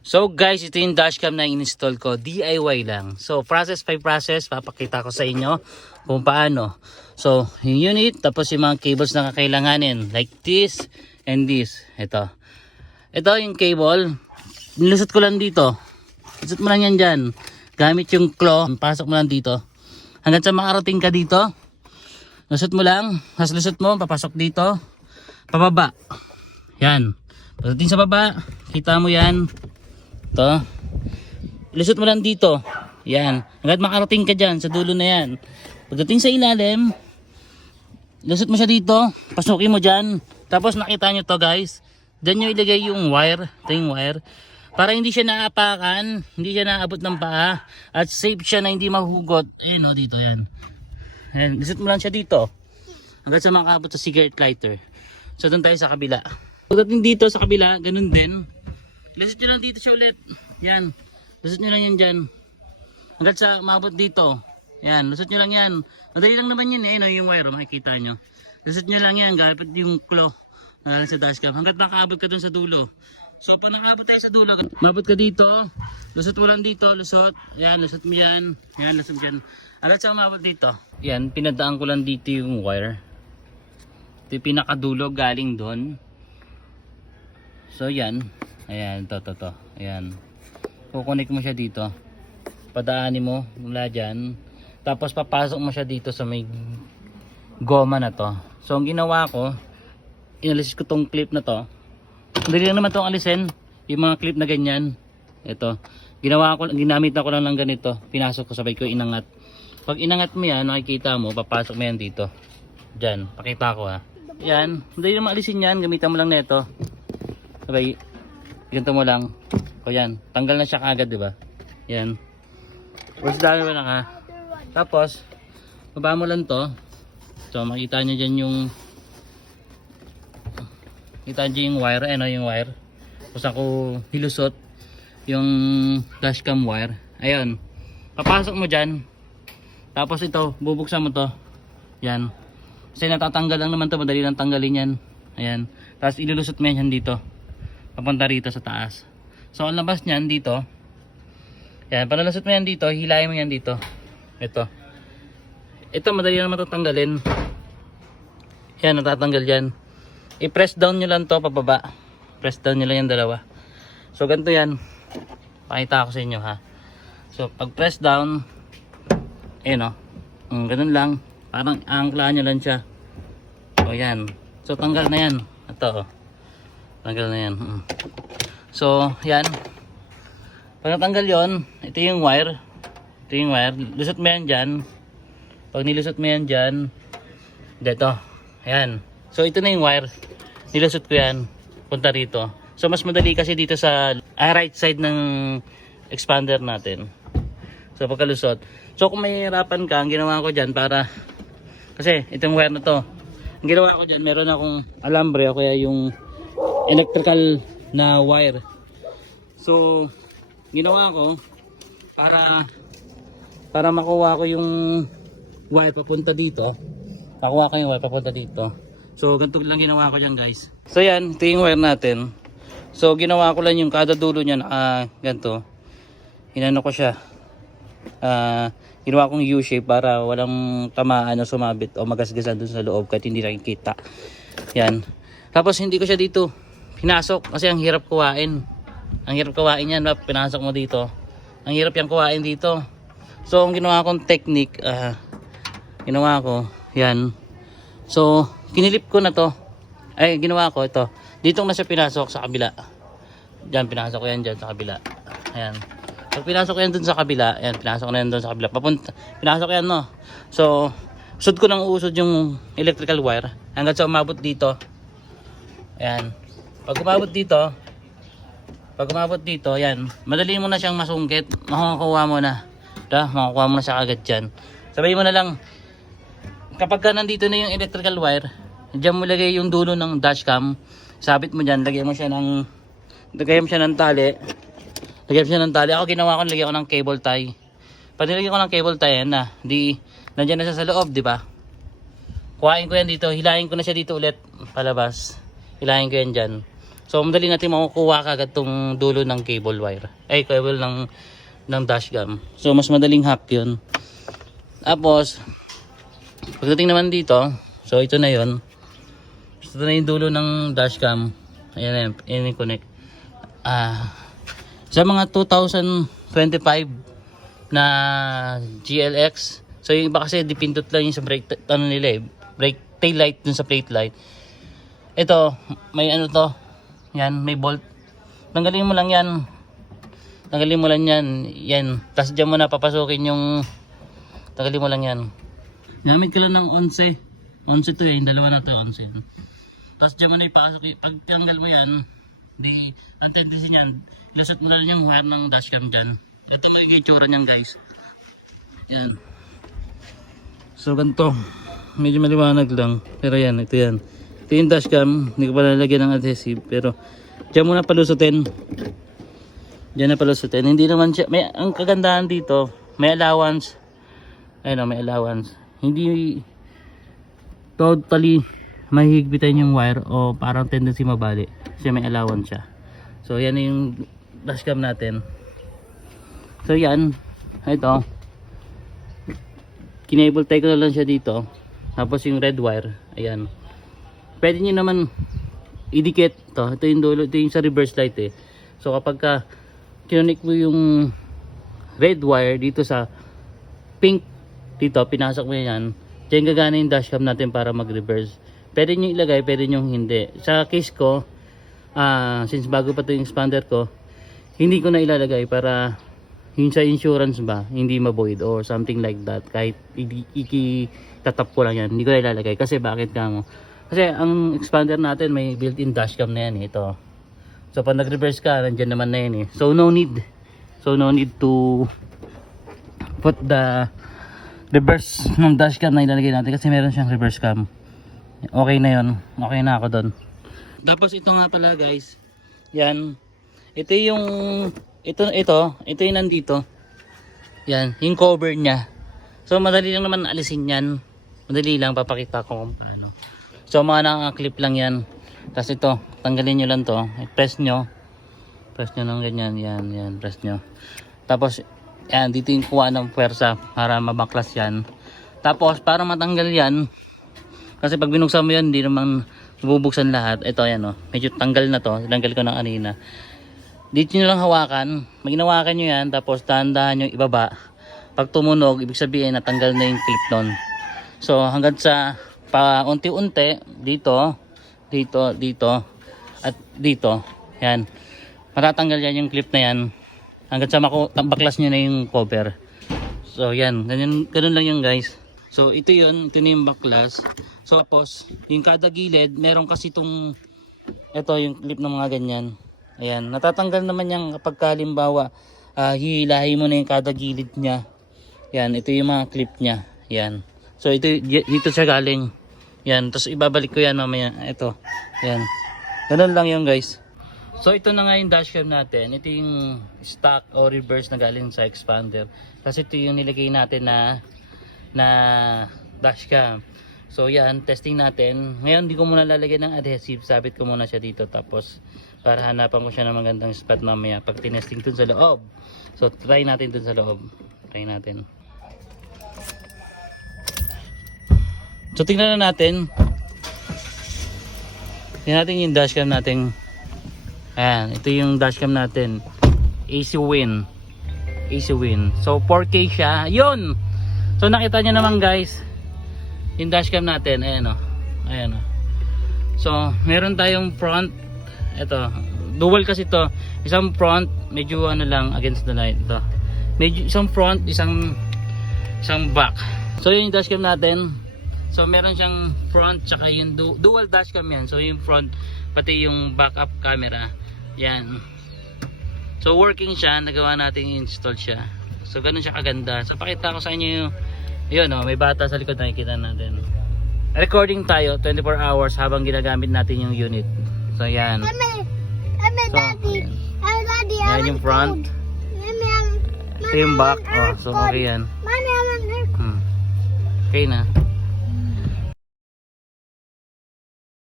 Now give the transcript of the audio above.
So guys, ito yung dashcam na in-install ko, DIY lang. So process by process, papakita ko sa inyo kung paano. So yung unit, tapos yung mga cables na kakailanganin, like this and this. Ito yung cable, nilusot ko lang dito. Lusot mo lang yan dyan, gamit yung claw, pasok mo lang dito. Hanggang sa makarating ka dito, lusot mo lang, tapos lusot mo, papasok dito, pababa. Yan, pagdating sa baba, kita mo yan. Ito, lusot mo lang dito. Yan, hanggang makarating ka dyan sa dulo na yan. Pagdating sa ilalim, lusot mo siya dito, pasukin mo dyan. Tapos nakita nyo to guys, dyan nyo ilagay yung wire. Ito yung wire, para hindi siya naapakan, hindi siya naabot ng paa, at safe siya na hindi mahugot. Ayun o, dito yan. Ayan, lusot mo lang siya dito hanggang sa makaabot sa cigarette lighter. So doon tayo sa kabila. Pagdating dito sa kabila, ganun din. Lusot nyo lang dito siya ulit. Yan. Lusot nyo lang yan dyan. Hanggang sa maabot dito. Yan. Lusot nyo lang yan. Madali lang naman yun eh. No, yung wire. Makikita nyo. Lusot nyo lang yan. Gapit yung claw. Sa dashcam. Hanggang makaabot ka dun sa dulo. So pag nakaabot tayo sa dulo, maabot ka dito. Lusot mo lang dito. Lusot. Yan. Lusot mo yan. Yan. Lusot mo yan. Hanggang sa maabot dito. Yan. Pinadaan ko lang dito yung wire. Ito yung pinakadulo galing doon. So yan. Ayan, to. Ayan. Kukunik mo siya dito. Padaanin mo mula dyan. Tapos papasok mo siya dito sa may goma na to. So ang ginawa ko, inalis ko tong clip na to. Hindi lang naman tong alisin. Yung mga clip na ganyan. Ito. Ginamit na ko lang ng ganito. Pinasok ko, sabay ko inangat. Pag inangat mo yan, nakikita mo, papasok mo yan dito. Dyan. Pakita ko ha. Yan. Hindi naman alisin yan. Gamitan mo lang nito. Sabay ganito mo lang. O yan, tanggal na siya kaagad, di ba? Yan. Tapos dami mo lang ha. Tapos baba mo lang to. So makita niyo diyan yung yung wire, ano yung wire. Tapos ako hilusot yung dashcam wire. Ayun. Papasok mo diyan. Tapos ito, bubuksan mo to. Yan. Kasi natatanggal lang naman to, madali lang tanggalin yan. Ayan. Tapos ilulusot mo yan dito. Papunta rito sa taas. So ang labas niyan dito. Yan, panalusot mo yan dito, hilahin mo yan dito. Ito madali naman tatanggalin. Yan, natatanggal yan. I-press down nyo lang to pababa. Press down nyo lang yung dalawa. So ganito yan. Pakita ko sa inyo ha. So pag press down, ayun o. Ganun lang. Parang angklaan nyo lang siya. O yan. So tanggal na yan. Ito o. Tanggal na yan. So, yan. Pag natanggal yon, ito yung wire. Ito yung wire. Lusot mo yan dyan. Pag nilusot mo yan dyan, dito. Ayan. So, ito na yung wire. Nilusot ko yan. Punta rito. So, mas madali kasi dito sa right side ng expander natin. So, pagkalusot. So, kung may hirapan ka, ang ginawa ko dyan para, kasi itong wire na to, ang ginawa ko dyan, meron akong alambre o kaya yung electrical na wire. So ginawa ko para makuha ko yung wire papunta dito. Makuha ko yung wire papunta dito. So ganito lang ginawa ko diyan guys. So yan, ito yung wire natin. So ginawa ko lang yung kada dulo niya na ganito. Inano ko siya. Ginawa kong U-shape para walang tamaan na sumabit o magasgasan dun sa loob kahit hindi nakikita. Yan. Tapos hindi ko siya dito pinasok kasi ang hirap kuhain. Ang hirap kuhain yan, pinasok mo dito. Ang hirap yung kuhain dito. So ang ginawa kong technique, ginawa ko, yan. So kinilip ko na to. Ay, ginawa ko ito. Dito na siya pinasok sa kabila. Diyan, pinasok ko yan dyan sa kabila. Ayan. Pag pinasok ko yan dun sa kabila, ayan, pinasok ko na yan dun sa kabila. Pinasok ko yan, no. So, usod ko ng usod yung electrical wire. Hanggang sa umabot dito. Ayan. Pag umabot dito, yan. Madali mo na siyang masungkit. Makakuha mo na. Makakuha mo na siya agad dyan. Sabihin mo na lang, kapag ka nandito na yung electrical wire, dyan mo lagay yung dulo ng dashcam. Sabit mo dyan, lagyan mo siya ng tali. Ako ginawa ko, lagyan ko ng cable tie. Pag nilagyan ko ng cable tie, yan na. Nandiyan na siya sa loob, di ba? Kuhain ko yan dito, hilahin ko na siya dito ulit palabas. Hilahin ko yan dyan. So madali natin makukuha kagad tong dulo ng cable wire. Ay, cable ng dashcam. So mas madaling hack 'yun. Tapos pagdating naman dito, so ito na 'yon. Ito na yung dulo ng dashcam. Ayan, yung connect. Sa mga 2025 na GLX, so yung iba kasi dipindot lang yung sa brake nila eh. Brake tail light dun sa plate light. Ito, may ano to. Yan, may bolt. Tanggalin mo lang yan. Tanggalin mo lang yan. Yan. Tapos dyan mo na papasukin yung... Tanggalin mo lang yan. Gamit ka lang ng 11. 11 to eh. Yung dalawa na to 11. Tapos dyan mo na ipasok. Pag tanggal mo yan, di, ang tendency niyan, ilasot mo lang yung wire ng dashcam dyan. Ito magiging itsura niyan guys. Yan. So ganito. Medyo maliwanag lang. Pero yan, ito yan. Ito yung dashcam. Hindi ko pa lalagyan ng adhesive. Pero dyan muna palusutin. Dyan na palusutin. Hindi naman siya. Ang kagandahan dito, may allowance. Ayun o, may allowance. Hindi totally mahihigpitan yung wire o parang tendency mabali. Kasi may allowance siya. So yan na yung dashcam natin. So yan. Ito. Kinable tie ko na lang siya dito. Tapos yung red wire. Ayan. Pwede nyo naman idikit to. Ito yung dulo. Ito yung sa reverse light eh. So kapag ka kinonik mo yung red wire dito sa pink dito, pinasok mo yan. Diyan gagana yung dashcam natin para mag-reverse. Pwede nyo ilagay, pwede nyo hindi. Sa case ko, since bago pa ito yung expander ko, hindi ko na ilalagay para yung sa insurance ba, hindi ma-void or something like that. Kahit ikitatap ko lang yan, hindi ko na ilalagay. Kasi bakit ka mo? Kasi ang expander natin may built-in dashcam na yan eh, ito. So pag nag-reverse ka, nandyan naman na yan eh. So no need to put the reverse ng dashcam na ilalagay natin kasi meron siyang reverse cam. Okay na yun. Okay na ako doon. Tapos ito nga pala guys. Yan. Ito yung nandito. Yan, yung cover niya. So madali lang naman alisin yan. Madali lang, papakita ko kung paano. So mga naka-clip lang yan. Tapos ito, tanggalin nyo lang to. Press nyo ng ganyan. Yan, press nyo. Tapos yan, dito yung kuha ng puwersa para mabaklas yan. Tapos para matanggal yan, kasi pag binuksan mo yan, hindi naman bubuksan lahat. Ito yan medyo tanggal na to. Tanggal ko ng kanina. Dito nyo lang hawakan. Maginawakan nyo yan. Tapos dahan-dahan nyo ibaba. Pag tumunog, ibig sabihin natanggal na yung clip nun. So hanggang sa paunti-unti, dito, at dito. Yan. Matatanggal yan yung clip na yan. Hanggang sa baklas nyo na yung cover. So yan. Ganun lang yung guys. So ito yun. Ito na yung baklas. So tapos, yung kada gilid, meron kasi itong, ito yung clip ng mga ganyan. Ayan, natatanggal naman yan kapag halimbawa hihilahin mo na yung kada gilid niya. Yan, ito yung mga clip niya. Yan. So ito dito siya galing. Yan, tapos ibabalik ko yan mamaya. Ito. Yan. Ganun lang yun guys. So ito na nga yung dashcam natin. Ito yung stock o reverse na galing sa expander. Kasi ito yung nilagay natin na dashcam. So yan, testing natin. Ngayon di ko muna lalagyan ng adhesive. Sabit ko muna siya dito. Tapos para hanapan ko siya ng magandang spot mamaya pag tinesting dun sa loob. So try natin dun sa loob. Try natin. So tingnan na natin. Tingnan natin yung dashcam natin. Ayan, ito yung dashcam natin. AC Win. So 4K siya. Yun! So nakita nyo naman guys. Yung dashcam natin. Ayan o. So meron tayong front. Ito, dual kasi to. Isang front, medyo lang against the light. Ito. Medyo isang front, isang back. So yun yung dashcam natin. So meron siyang front tsaka yung dual dashcam yan. So yung front pati yung backup camera. Yan. So working siya, nagawa natin install siya. So ganun siya kaganda. So pakita ko sa inyo yun may bata sa likod nakikita natin. Recording tayo 24 hours habang ginagamit natin yung unit. So yan. So, yan yung front. Ito yung back. So okay yan. Okay na.